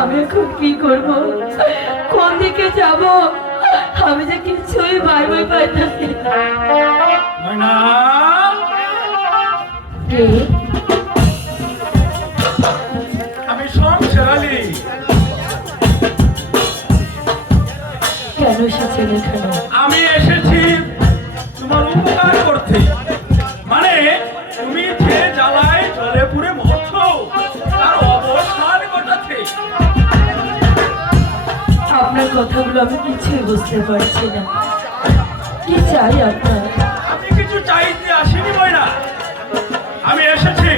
আমি এখন কি করব, কোন দিকে যাব, আমি যে কিছুই ভাই পাইতেছি না। আমি সংসারালি। কেন এসেছেন এখানে? আমি এসেছি তোমার উপকার করতে। মানে তুমি যে জ্বালায় জলে পুড়ে মরছো তার অবসান ঘটাতে। আপনার কথাগুলো আমি কিছুই বুঝতে পারছি না। কি চাই আপনার? আমি কিছু চাইতে আসিনি ময়না, আমি এসেছি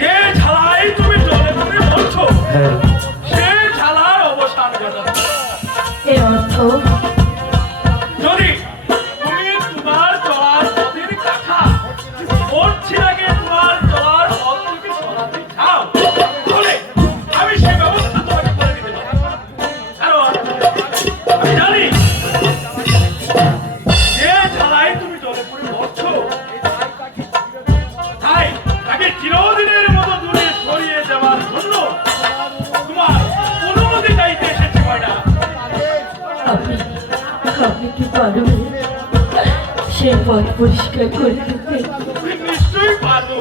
যে ঝালাই তুমি জলে পুড়ে মরছো সে ঝালার অবসান ঘটাতে। এর অর্থ যদি তুমি তোমার চলার পথের কাঠা মরছি আগে তোমার চলার পথ থেকে সরাতে চাও তাহলে আমি সে ব্যবস্থা তোমাকে করে দিতে পারি। কারণ আমি জানি যে ঝালাই তুমি জলে পড়ে মরছো তাই তাকে চিরদিনের মতো দূরে সরিয়ে দেওয়ার জন্য তোমার অনুমতি চাইতে এসেছি ময়না। আপনি আপনি কি পারবেন সেই পথ পরিষ্কার করে দিতে? নিশ্চয়ই পারবো,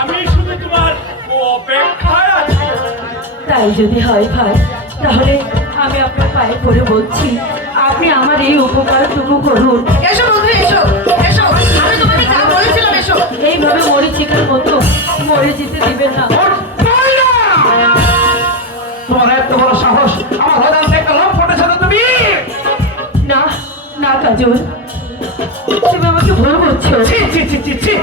আমি শুধু তোমার অপেক্ষায় আছি। তাই যদি হয় ভাই, তাহলে আমি আপনার পায়ে পড়ে বলছি, আপনি আমার এই উপকারটুকু করুন। এসো বন্ধু, এসো এসো, আমি তোমাকে যা বলেছিলাম এসো। এইভাবে মরিচিকার মতো মরে যেতে দিবেন না। তোমার এত বড় সাহস, আমার হদান একটা লোক ফুটেছে না তুমি? না না কাজল, তুমি আমাকে ভুল বলছো। ছি ছি ছি ছি ছি,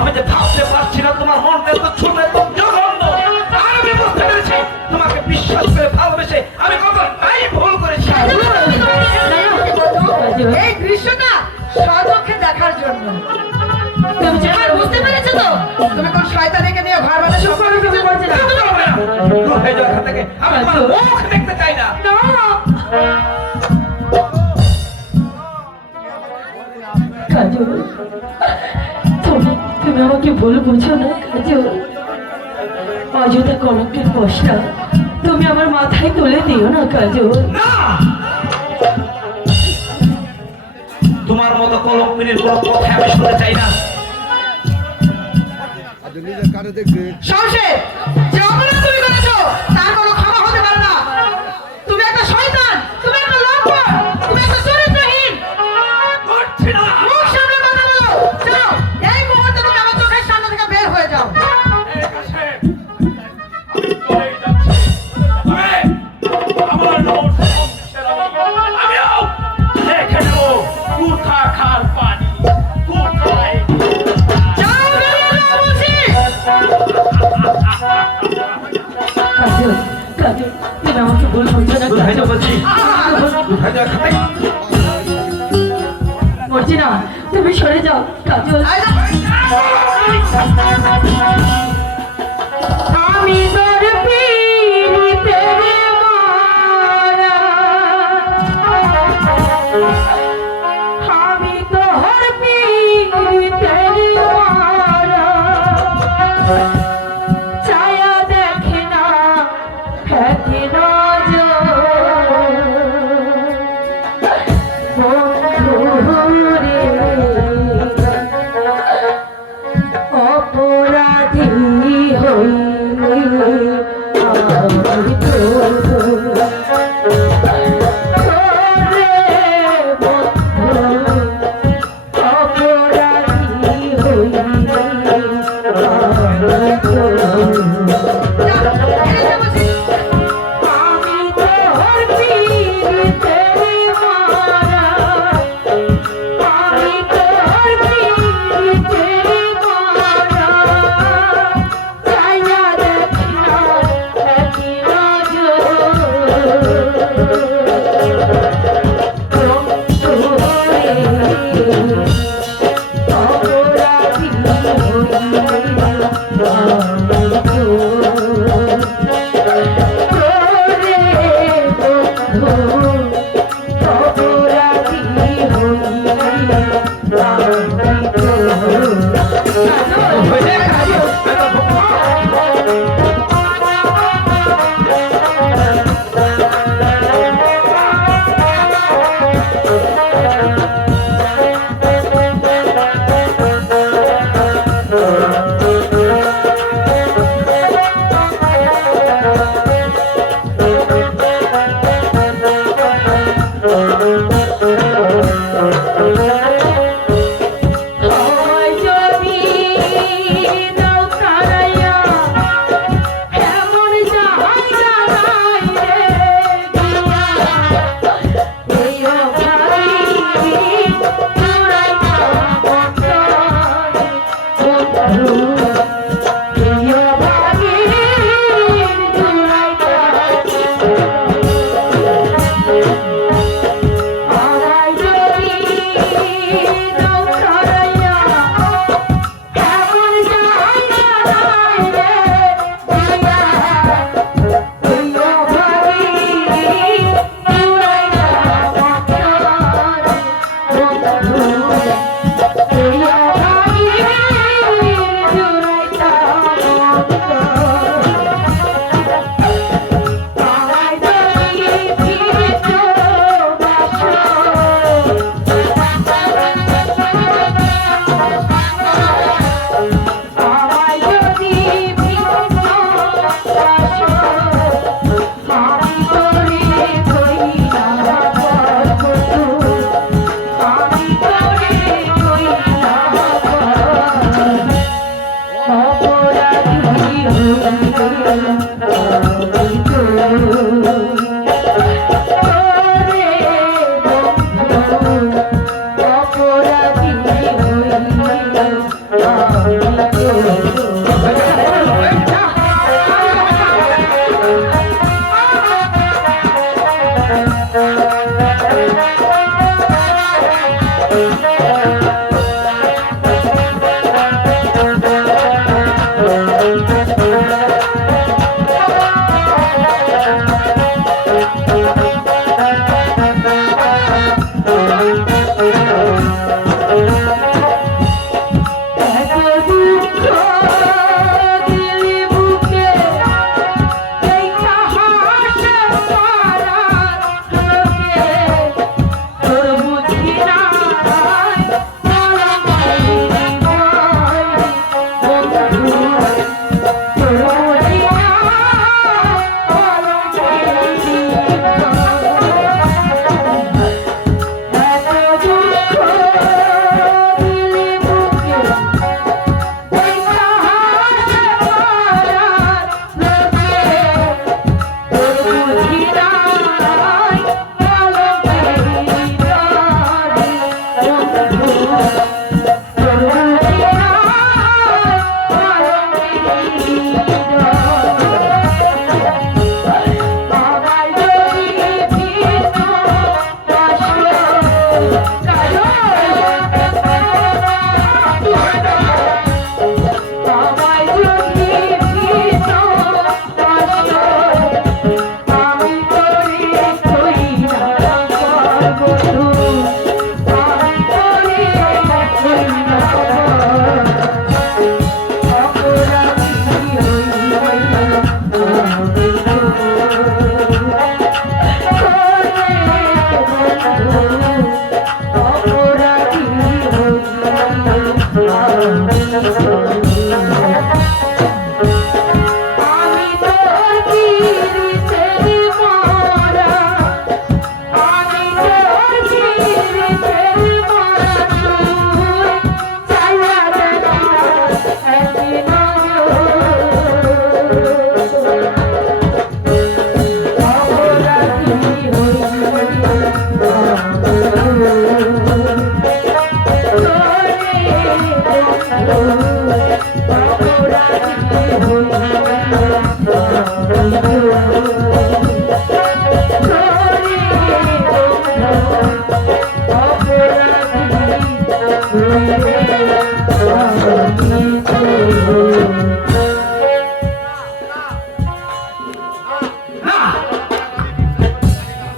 আমি যে ভাবতে পারছি না তোমার মনটা এত ছোট, এত জঘন্য। আর আমি বুঝতে পেরেছি তোমাকে বিশ্বাস করে ভালোবেসে আমি কতটাই ভুল করেছি। এই দৃশ্যটা সচক্ষে দেখার জন্য তুমি যে এবার বুঝতে পেরেছো তো? তুমি কোন শয়তানকে নিয়ে ঘর বাঁধা শুরু করে কিছু করছে না। দূর হয়ে যাও এখান থেকে, আমি তোমার মুখ দেখতে চাই না। কাজল, তুমি তুমি আমাকে ভুল বুঝো না কাজল। অযথা কলঙ্কের বর্ষা তুমি আমার মাথায় তুলে দিও না কাজল। না, তোমার মতো কলঙ্কিনীর কোনো কথা আমি শুনতে চাই না। সংসে যে অপরাধ তুমি করেছো তার কোনো ক্ষমা হতে পারে না। তুমি একটা শয়তান, তুমি একটা লম্পট, তুমি একটা চরিত্রহীন। করছি না। মুখ সামনে কথা বলো। চলো এই মুহূর্তে তুমি আমার চোখের সামনে থেকে বের হয়ে যাও। এক আসে, আমি চলেই যাচ্ছি। তবে আমার নাম সংসারালি। আমিও দেখে নেব কোথাকার পানি কোথায়। যাও বেরিয়ে যাও বলছি। কাজল কাজল, তুমি আমাকে ভুল বুঝো না দূর হয়ে যাও কাজল। বলছি, দূর হয়ে যাও এখান থেকে। মরছি না, তুমি সরে যাও কাজল। আয় যাও। আমি তোর পীড়িতে মারা, আমি তোর পীড়িতে মারা, ছায়া দেখে না ফেকে নজর, বন্ধুরে অপরাধী হইলে আমি তোর করে বন্ধু, অপরাধী হইলে আমি তোর। এই যে বলছি। আমি তোর পীড়িতে মারা, আমি তোর পীড়িতে মারা, ছায়া দেখি না একই নজর, অপরাধী হইলে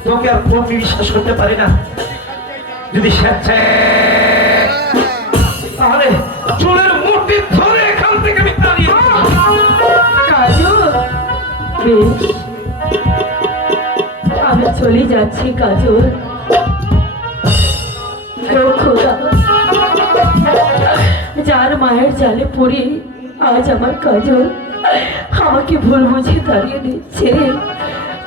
তোকে আর কোনোদিন বিশ্বাস করতে পারি না। যদি স্বেচ্ছায় তাহলে চুলের মুঠি ধরে এখান থেকে আমি তাড়িয়ে কাজল, বেশ, আমি চলে যাচ্ছি কাজল। ও খোদা, যার মায়ের জালে পড়ে আজ আমার কাজল আমাকে ভুল বুঝে তাড়িয়ে দিচ্ছে,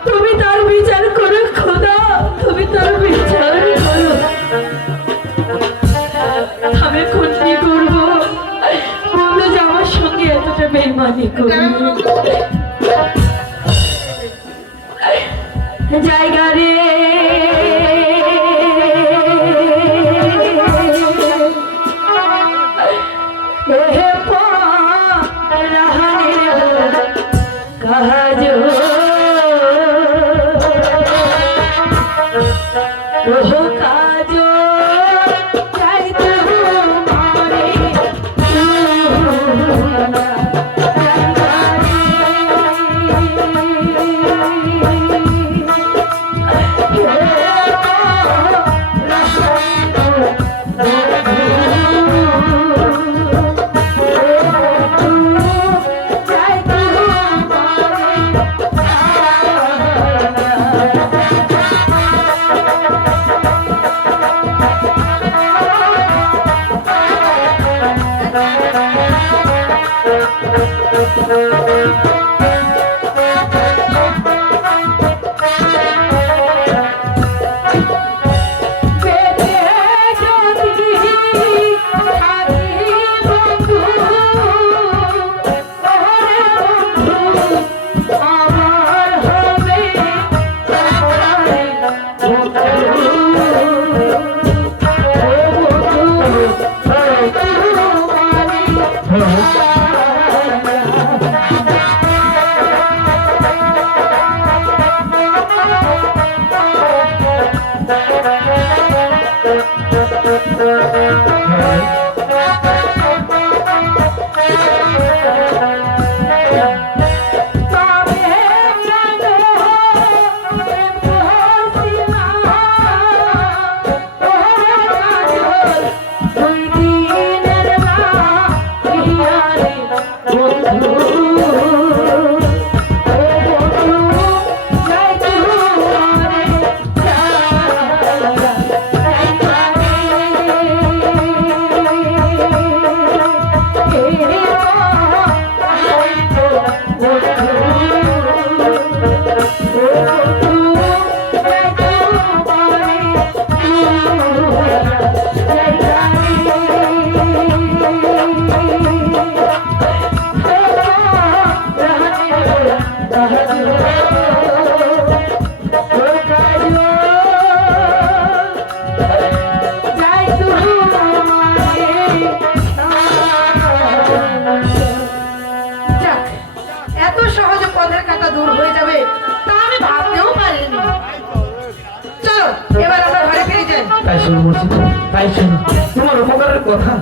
তুমি তার বিচার করো খোদা, তুমি তার বিচার করো। আমি এখন কি করবো? বললো যে আমার সঙ্গে এতটা বেইমানি করবে। জায়গা রে যাক, এত সহজে পথের কাঁটা দূর হয়ে যাবে তা আমি ভাবতেও পারিনি। চলো এবার আমরা ঘরে ফিরে যাই। তাই শোনো মুর্শিদা, তাই শোনো, তোমার উপকারের কথা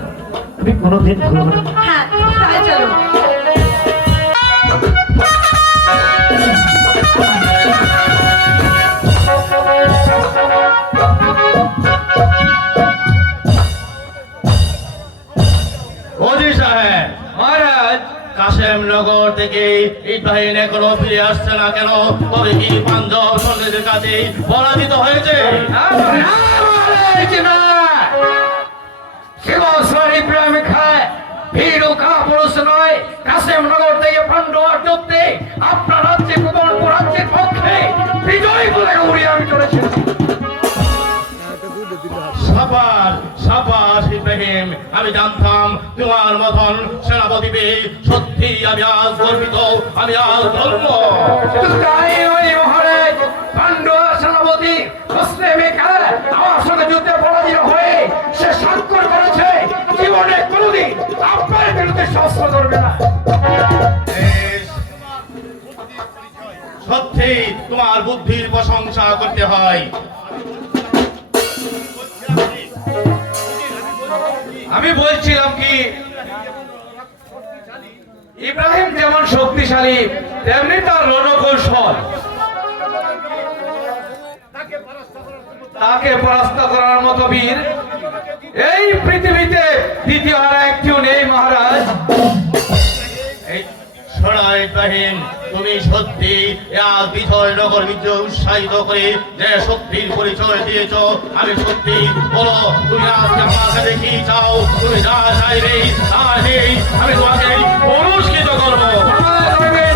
আমি কোনোদিন ভুলব না। হ্যাঁ তাই চলো। ওজি সাহেব, মহারাজ, কাশেমনগর থেকে ইব্রাহিম এখনো ফিরে আসছে না কেন? তবে কি পাঞ্জাব সন্ন্যাসীর কাছে পরাজিত হয়েছে? ইব্রাহিম খায় ভীরু কাপুরুষ নয়। কাশেমনগর থেকে পান্ডুয়ার যুদ্ধে আপনার রাজ্যে কুমনপুর রাজ্যের পক্ষে বিজয়ী বলে উড়িয়ে আমি চলেছি। সাবাস সাবাস ইব্রাহিম, আমি জানতাম তোমার মতন সেনাপতি পেয়ে। সত্যি আমি আজ গর্বিত, আমি আজ ধন্য। শুধু তাই নয় মহারাজ, পান্ডুয়া সেনাপতি মুসলিমে খায় আমার সঙ্গে যুদ্ধে পরাজিত হয়ে সে স্বাক্ষর করেছে জীবনে কোনোদিন আপনার বিরুদ্ধে শস্ত্র ধরবে না। বেশ, সত্যি তোমার বুদ্ধির প্রশংসা করতে হয়। আমি বলছিলাম কি, ইব্রাহিম যেমন শক্তিশালী তেমনি তার রণকৌশল। তাকে পরাস্ত করার মতো বীর এই পৃথিবীতে দ্বিতীয় আর একটিও নেই মহারাজ। এই শোনো ইব্রাহিম, তুমি সত্যি আজ বিজয়নগর বিজয় উৎসাহিত করে যে শক্তির পরিচয় দিয়েছ, আমি সত্যি বলো তুমি আজকে আমার কাছে কি চাও? তুমি যা চাইবে তা নেই, আমি তোমাকে পুরস্কৃত করবো।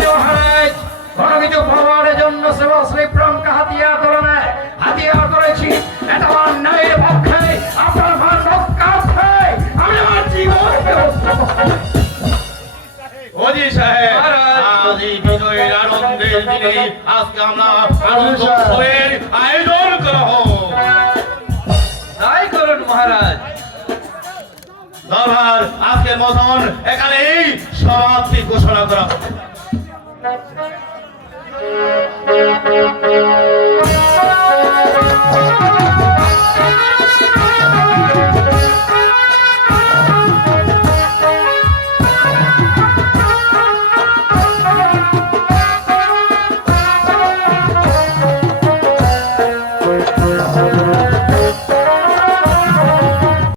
মহারাজ, কোনো কিছু প্রমাণের জন্য সেবা শ্রীপ্রমকে হাতিয়ার করে নেয়, হাতিয়ার করেছি। এটা আমার ন্যায়ের পক্ষে, আপনার ভার রক্ষার্থে আমি আমার জীবনকে উৎসর্গ করছি। ওজি সাহেব, মহারাজ। আজ এই বিজয়ের আনন্দের দিনে আজকে আমরা আনন্দ উৎসবের আয়োজন করা হোক। তাই করুন মহারাজ। দরবার আজকের মতন এখানেই সমাপ্তি ঘোষণা করা হবে।